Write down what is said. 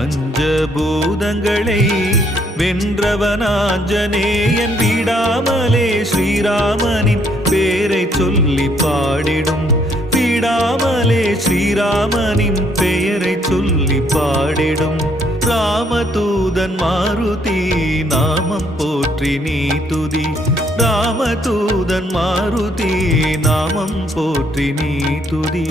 பஞ்சபூதங்களை வென்றவனாஞ்சனேயன் விடாமலே ஸ்ரீராமனின் பேரை சொல்லி பாடிடும். விடாமலே ஸ்ரீராமனின் பெயரை சொல்லி பாடிடும். ராமதூதன் மாருதி நாமம் போற்றி நீ துதி. ராமதூதன் மாருதி நாமம் போற்றி நீ துதி.